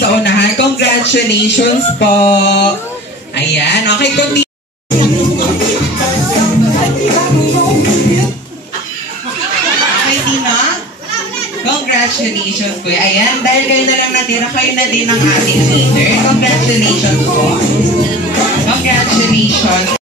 sa unahan. Congratulations po. Ayan, okay, continue. Okay, Tino? Congratulations po. Ayan, dahil kayo na lang natira, kayo na din ang ating leader. Congratulations po. Congratulations.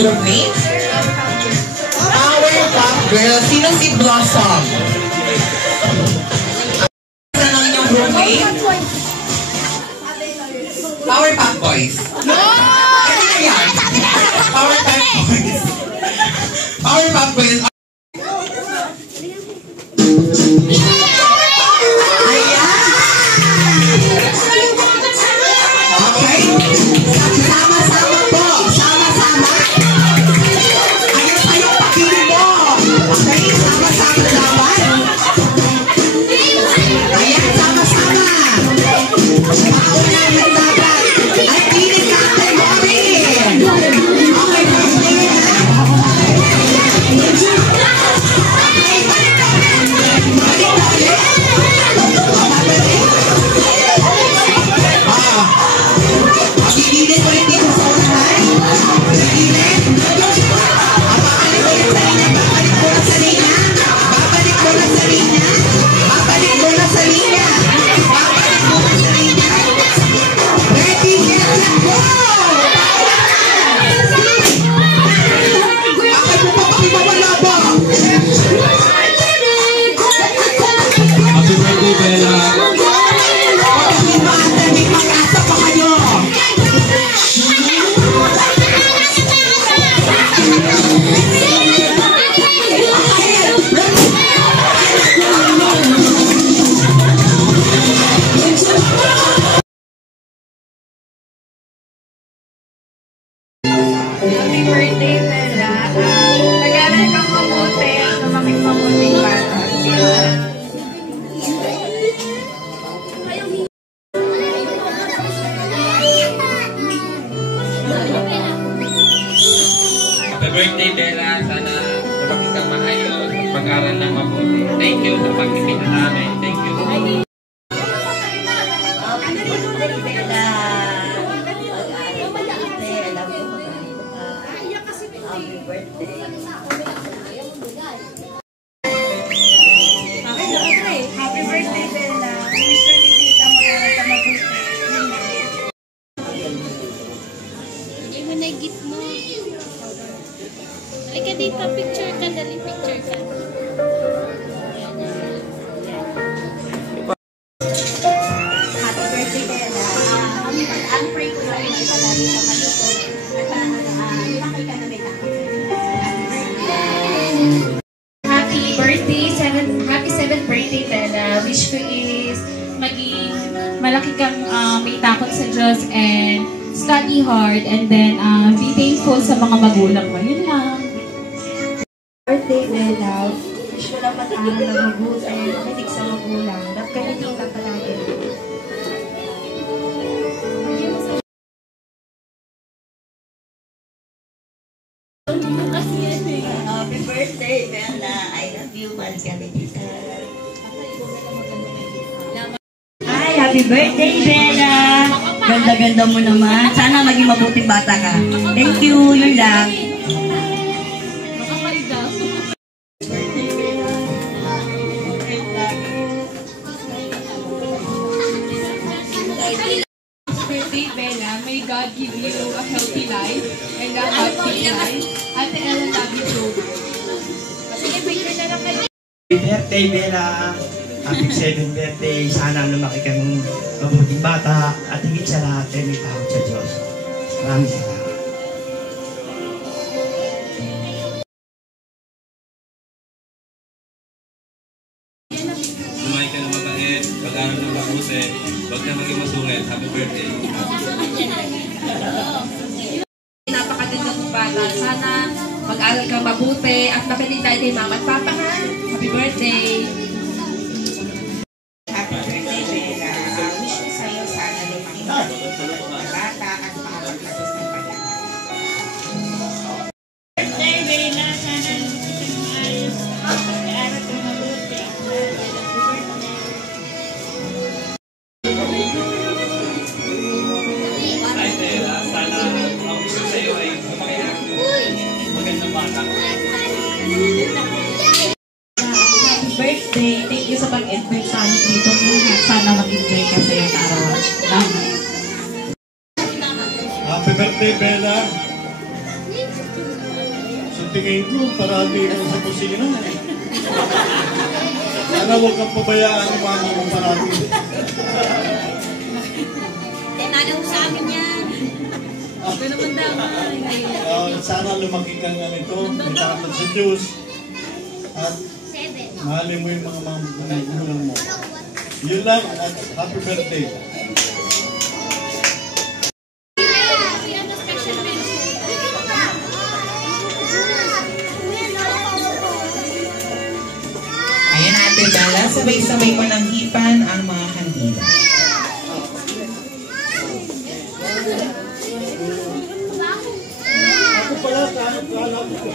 Group name? Powerpuff Girls. Sino si Blossom? Ano ang inyong group name? Powerpuff Boys. No! Ano na yan? Powerpuff Boys. Powerpuff Boys. Happy birthday, Bella. Nag-aaral kang mabuti at lumamig mabuting bata. Happy birthday, Bella. Sana lumamig kang maayos at mag-aaral ng mabuti. Thank you sa pagkikita namin. Thank you. Gift mo. Halika dito, picture ka, dali picture ka. Happy birthday, Bella. Ang pray ko lang ay palagi ka malito. At laki ka na may Happy birthday, happy 7th birthday, Bella. Wish ko is maging malaki kang may takot sa Diyos and study hard and then be thankful sa mga magulang mo. Yun lang. birthday, Bella. Wish ko lang na mabuti, makinig sa magulang. Ba't kami tita palagi? Happy birthday, Bella. I love you, mahal ka ni tita. Ay, happy birthday, Bella. Ganda-ganda mo naman. Sana maging mabuting bata ka. Thank you, yun lang. Birthday, Bella. May God give you a healthy life and a happy life. Ate Ella, love you too. Sige, picture na lang kayo. Happy birthday, Bella. Happy 7th birthday. Sana lumaki kang mabuting bata at higit sa lahat ay may tawag sa Diyos. Maraming salamat. Lumaki ka na mabait, pag-aral ng mabuti, huwag ka maging masungit. Happy birthday. Napakaganda mong bata. Sana mag-aral ka mabuti at makinig tayo kay mama at papa ha. Happy birthday! Happy birthday, Bella. Wish ko sa'yo sana lumaki ka na bata at makapaglabas ng pag-aaral. Birthday, Bella. Sana isang maayos. Mag-aaral ka mabuti. Ay, Bella, sana ang gusto sa'yo ay lumaki ka. Magandang bata. Birthday, thank you sa pag-invite sa amin dito. Sana mag-enjoy ka sa iyong arawan. Happy birthday, Bella. Sa tingin ko, parati mo sa kusina. Sana huwag kang pabayaan ang mama mo parati. Tinanong mo sa amin yan. Sana lumaki kang ganito, may takot sa Diyos. At mahalin mo yung mga magulang mo. Yun lang, at happy birthday. Ayan, Ate Bella, sabay-sabay mo ng hipan ang mga kandila. Ako pala, kala ko.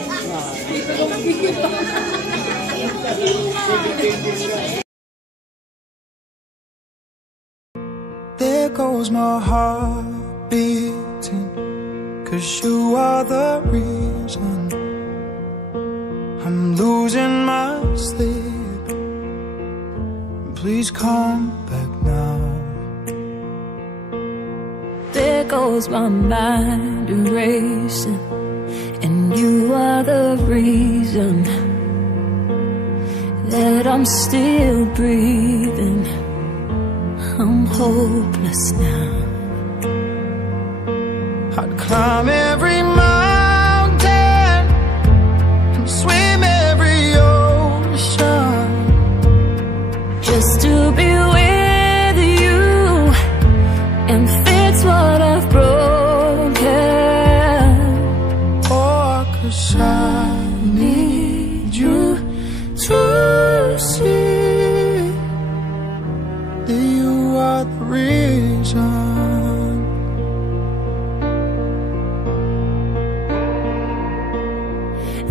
There goes my heart beating, 'cause you are the reason I'm losing my sleep. Please come back now. There goes my mind erasing, and you are the reason that I'm still breathing. I'm hopeless now. I'd climb every mountain and swim every ocean Just to be with you and fix what I've broken. Oh, 'cause I need you to see that you are the reason.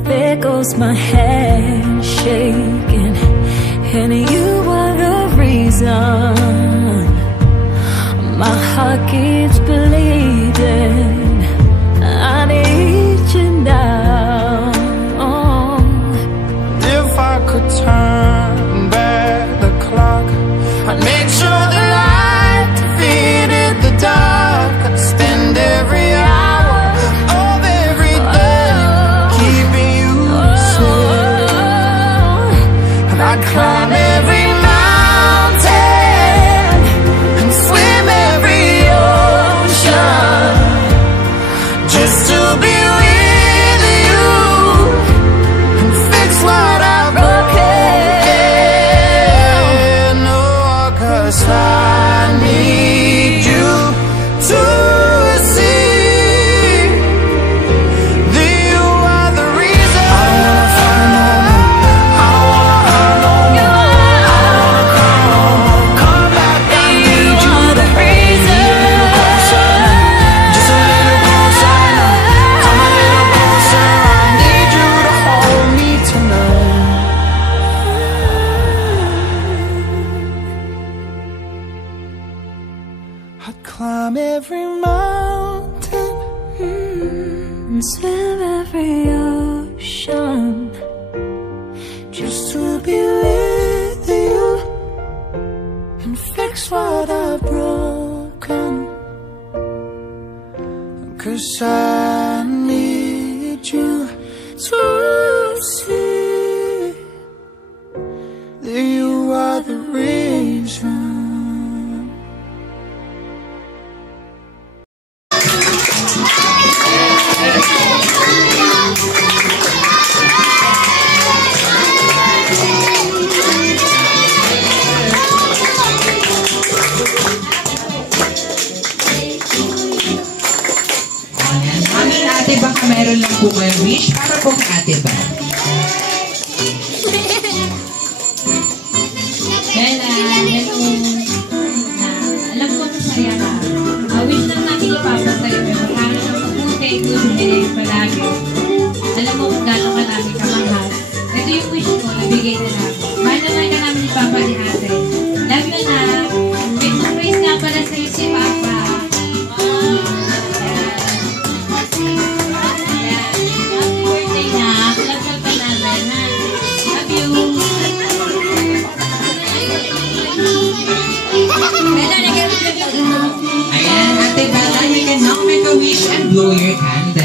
There goes my hand shaking, and you are the reason my heart keeps bleeding. I need you now. If I could turn back the clock, I'd make sure the light defeated the dark. I'd spend every hour of every day keeping you safe, and I'd climb every mountain and swim every ocean just to be with you and fix what I've broken. Oh, 'cause I need you to see that you are the reason. I wanna find out, I wanna I'd climb every mountain and swim every ocean just to be with you and fix what I've broken. 'Cause I need you to see that you are the reason. Ate, baka meron lang po kayo wish para po kay Ate ba? Bella, hello. Alam ko masaya ka. Wish lang namin ipapa sa'yo. Magkakaroon ng mabuti, good health, palagi. Alam mo kung gano'n ka namin kamahal. Ito yung wish ko, nabigay na namin. Mahal naman ka namin ipapa ni Ate. Love you na. May surprise nga pala sa'yo si Papa. Ayan, Ate Bella, you can now make a wish and blow your candle.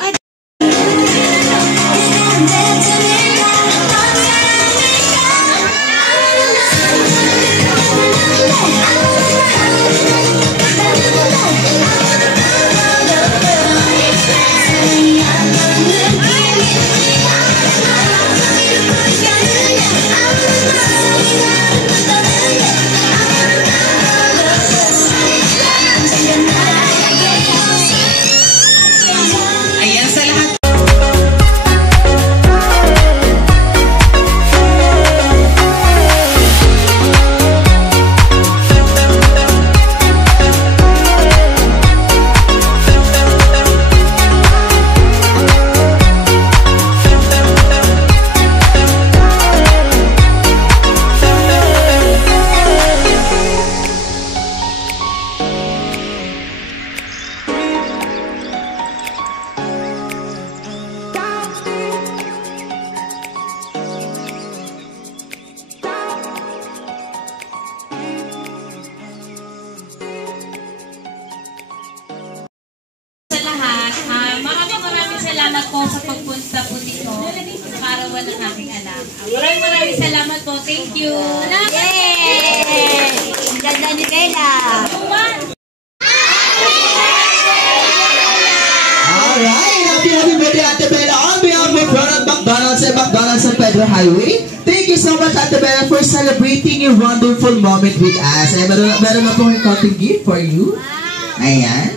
Ayan, kaya salamat po sa pagpunta po dito sa karawan ng aking anak. Maraming salamat po. Thank you. Yay! Ang ganda ni Bella. Major Highway. Thank you so much, Ate Bella, for celebrating your wonderful moment with us. Eh, meron na po yung konting gift for you. Ayan.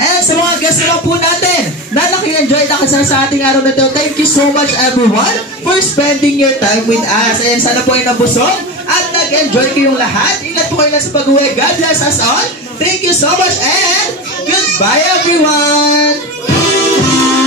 And sa mga guests naman po natin na naki-enjoy na kasama sa ating araw na ito, thank you so much everyone for spending your time with us. And sana po ay nabusog at nag-enjoy kayong lahat. Ingat po kayo na sa pag-uwi. God bless us all. Thank you so much and goodbye everyone!